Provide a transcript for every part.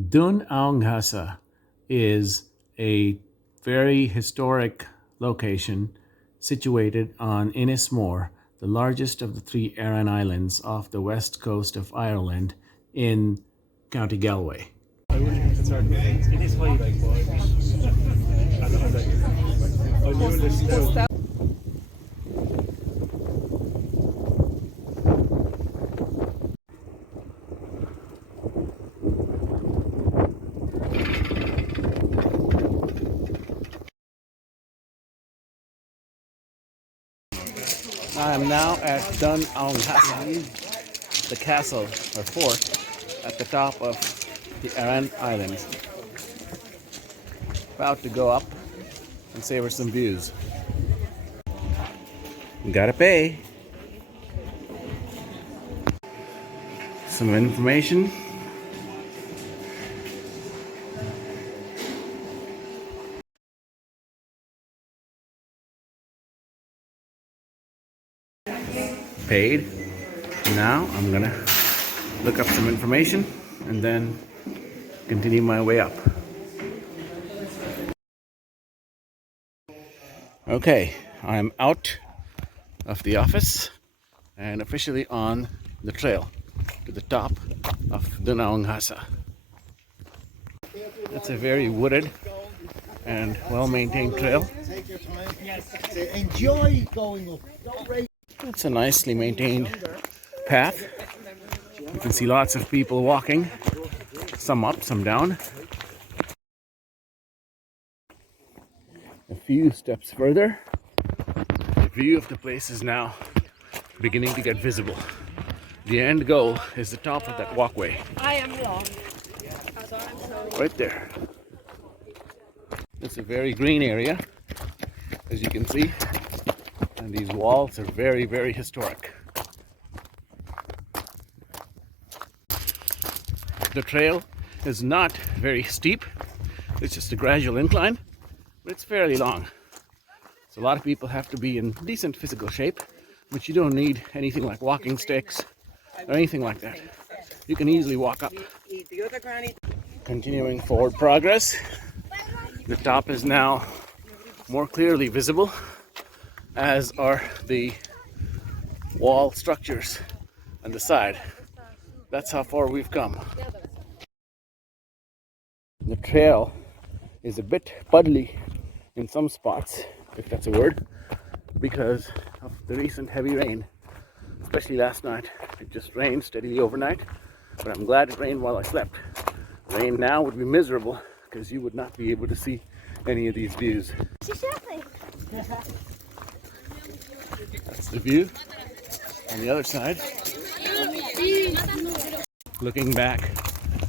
Dun Aonghasa is a very historic location situated on Inis Mor, the largest of the three Aran Islands off the west coast of Ireland in County Galway. I am now at Dun Aonghasa, the castle or fort at the top of the Aran Islands. About to go up and savor some views. Gotta pay. Some information. Paid. Now I'm gonna look up some information and then continue my way up. Okay, I'm out of the office and officially on the trail to the top of Dun Aonghasa. It's a very wooded and well-maintained trail. Enjoy going up. It's a nicely maintained path. You can see lots of people walking, some up, some down. A few steps further, the view of the place is now beginning to get visible. The end goal is the top of that walkway. Right there. It's a very green area, as you can see. And these walls are very, very historic. The trail is not very steep. It's just a gradual incline, but it's fairly long. So a lot of people have to be in decent physical shape, but you don't need anything like walking sticks or anything like that. You can easily walk up. Continuing forward progress. The top is now more clearly visible, as are the wall structures on the side. That's how far we've come. The trail is a bit puddly in some spots, if that's a word, because of the recent heavy rain, especially last night. It just rained steadily overnight, but I'm glad it rained while I slept. Rain now would be miserable because you would not be able to see any of these views. That's the view on the other side. Looking back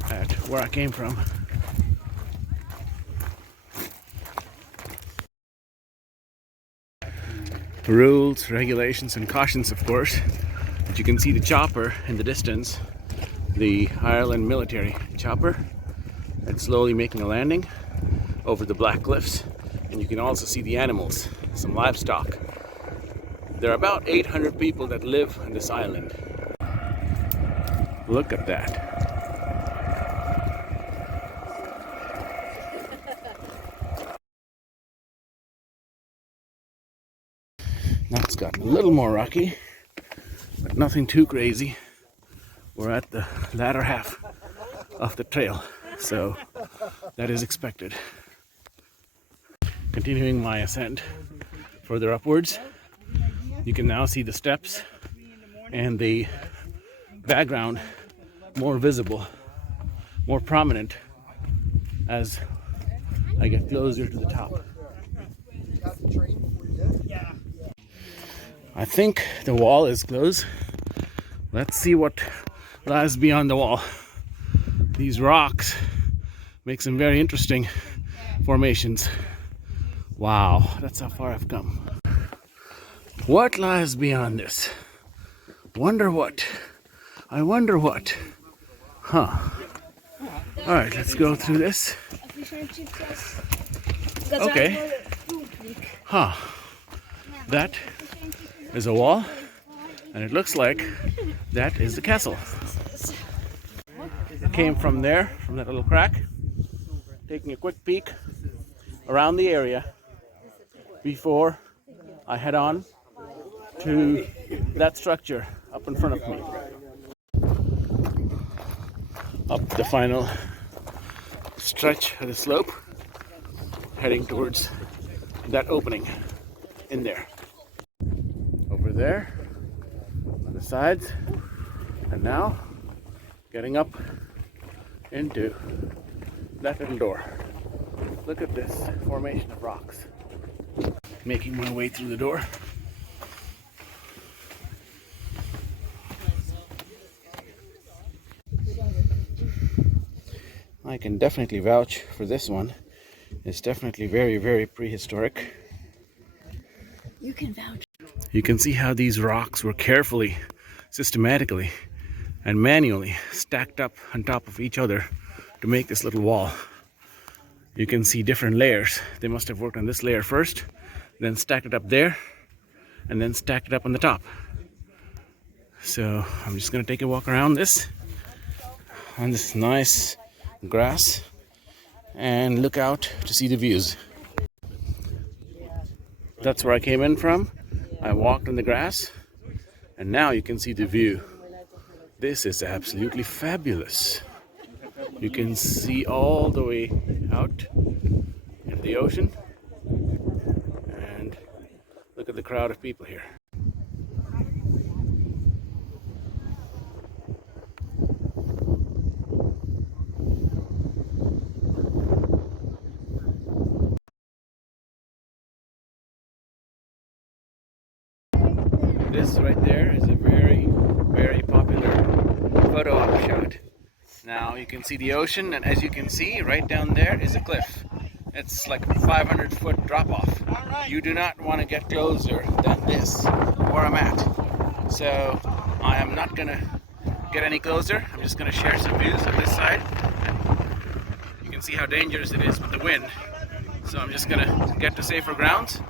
at where I came from. Rules, regulations, and cautions, of course. But you can see the chopper in the distance, the Ireland military chopper. It's slowly making a landing over the black cliffs. And you can also see the animals, some livestock. There are about 800 people that live on this island. Look at that. Now it's gotten a little more rocky, but nothing too crazy. We're at the latter half of the trail, so that is expected. Continuing my ascent further upwards, you can now see the steps and the background more visible, more prominent as I get closer to the top. I think the wall is closed. Let's see what lies beyond the wall. These rocks make some very interesting formations. Wow, that's how far I've come. What lies beyond this? Wonder what? I wonder what? Huh. Alright, let's go through this. Okay. Huh. That is a wall, and it looks like that is the castle. came from there, from that little crack, taking a quick peek around the area before I head on to that structure up in front of me. Up the final stretch of the slope, heading towards that opening in there. Over there on the sides, and now getting up into that little door. Look at this formation of rocks. Making my way through the door. I can definitely vouch for this one. It's definitely very, very prehistoric. You can vouch. You can see how these rocks were carefully, systematically, and manually stacked up on top of each other to make this little wall. You can see different layers. They must have worked on this layer first, then stacked it up there, and then stacked it up on the top. So I'm just gonna take a walk around this, on this nice grass, and look out to see the views. That's where I came in from. I walked on the grass, and now you can see the view. This is absolutely fabulous. You can see all the way out into the ocean, and look at the crowd of people here. This right there is a very, very popular photo op shot. Now you can see the ocean, and as you can see, right down there is a cliff. It's like a 500-foot drop off. You do not want to get closer than this, where I'm at. So I am not gonna get any closer. I'm just gonna share some views of this side. You can see how dangerous it is with the wind. So I'm just gonna get to safer grounds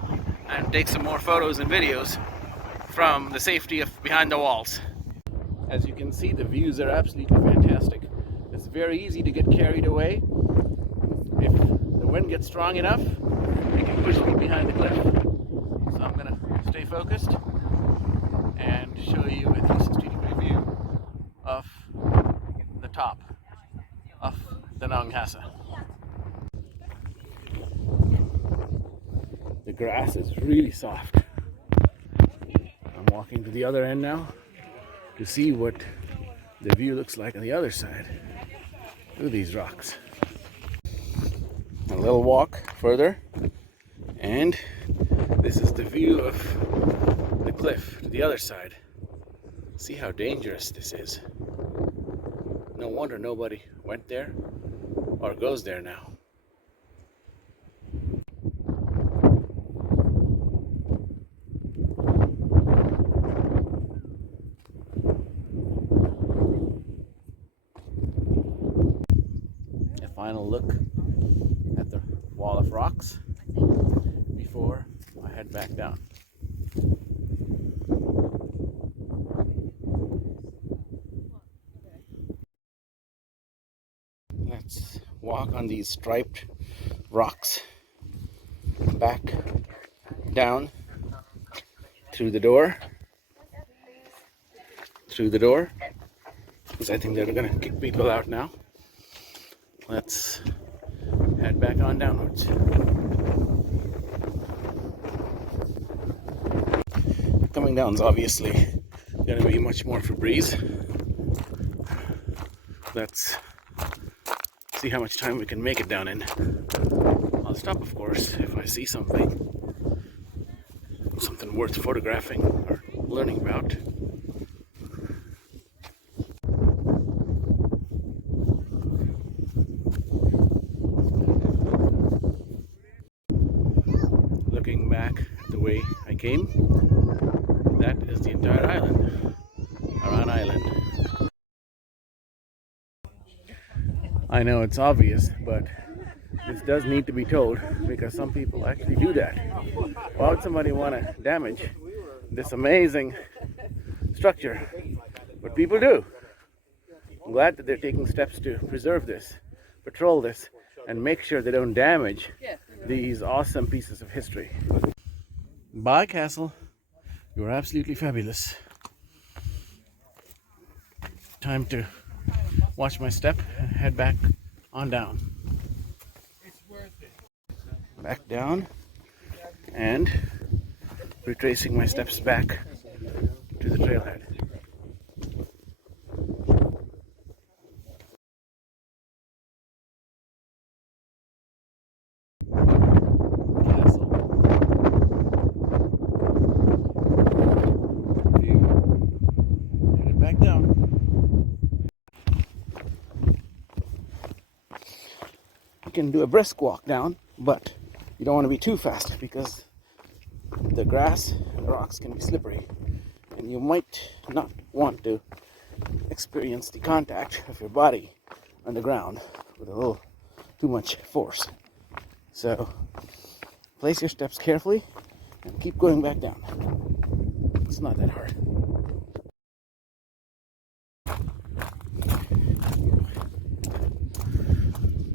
and take some more photos and videos from the safety of behind the walls. As you can see, the views are absolutely fantastic. It's very easy to get carried away. If the wind gets strong enough, it can push me behind the cliff. So I'm gonna stay focused and show you a 360-degree view of the top of Dun Aonghasa. The grass is really soft. I'm walking to the other end now to see what the view looks like on the other side. Look at these rocks. A little walk further, and this is the view of the cliff to the other side. See how dangerous this is. No wonder nobody went there or goes there now. Final look at the wall of rocks before I head back down. Let's walk on these striped rocks back down through the door, because I think they're gonna kick people out now. Let's head back on downwards. Coming down is obviously going to be much more for breeze. Let's see how much time we can make it down in. I'll stop, of course, if I see something worth photographing or learning about. Looking back the way I came, that is the entire island, Aran Island. I know it's obvious, but this does need to be told because some people actually do that. Why would somebody want to damage this amazing structure? But people do. I'm glad that they're taking steps to preserve this, patrol this, and make sure they don't damage these awesome pieces of history. Bye, Castle. You're absolutely fabulous. Time to watch my step and head back on down. Back down and retracing my steps back to the trailhead. Castle. Headed back down. You can do a brisk walk down, but you don't want to be too fast because the grass and rocks can be slippery, and you might not want to experience the contact of your body on the ground with a little too much force. So place your steps carefully and keep going back down. It's not that hard.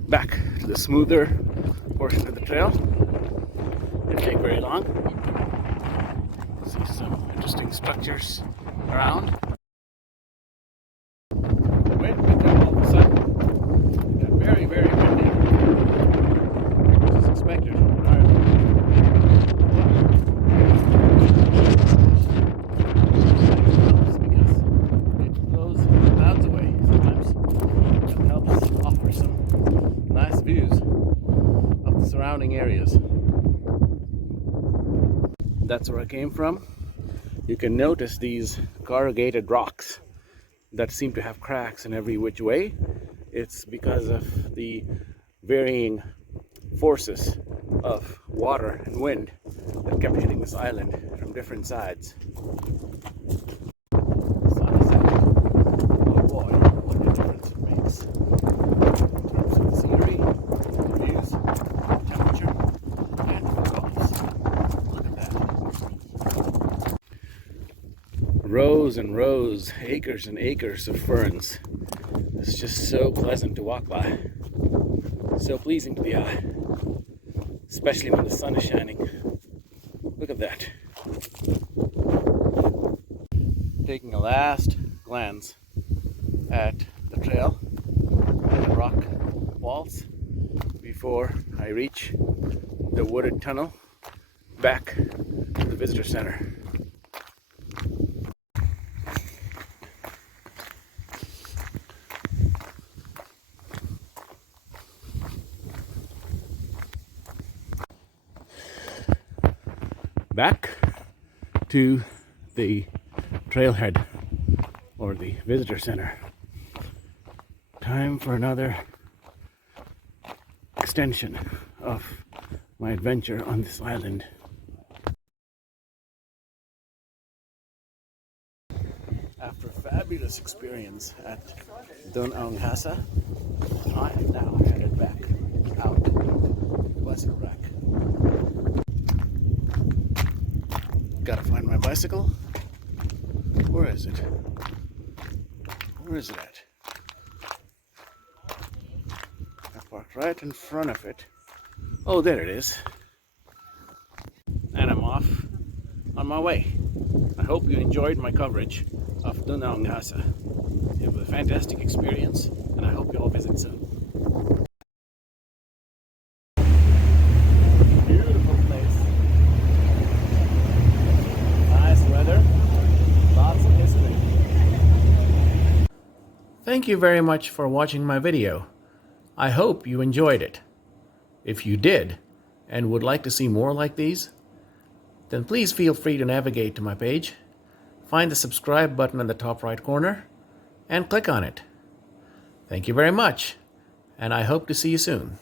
Back to the smoother portion of the trail. Didn't take very long. See some interesting structures around. The wind picked up all of a sudden. It got very, very windy, which is expected in Ireland. Because it blows clouds away sometimes. It helps offer some nice views of the surrounding areas. That's where I came from. You can notice these corrugated rocks that seem to have cracks in every which way. It's because of the varying forces of water and wind that kept hitting this island from different sides. The sun is out. Oh boy, what a difference it makes in terms of the scenery, the views, the temperature, and the colors. Look at that. Rows and rows, acres and acres of ferns. It's just so pleasant to walk by. So pleasing to the eye. Especially when the sun is shining. Look at that. Taking a last glance at the trail and the rock walls before I reach the wooded tunnel back to the visitor center. Back to the trailhead or the visitor center. Time for another extension of my adventure on this island. After a fabulous experience at Dun Aonghasa, I am now headed back out to Blessed Rack. Gotta find my bicycle. Where is it? Where is it at? I parked right in front of it. Oh, there it is. And I'm off on my way. I hope you enjoyed my coverage of Dun Aonghasa. It was a fantastic experience, and I hope you all visit soon. Beautiful place. Nice weather. Lots of history. Thank you very much for watching my video. I hope you enjoyed it. If you did, and would like to see more like these, then please feel free to navigate to my page, find the subscribe button in the top right corner, and click on it. Thank you very much, and I hope to see you soon.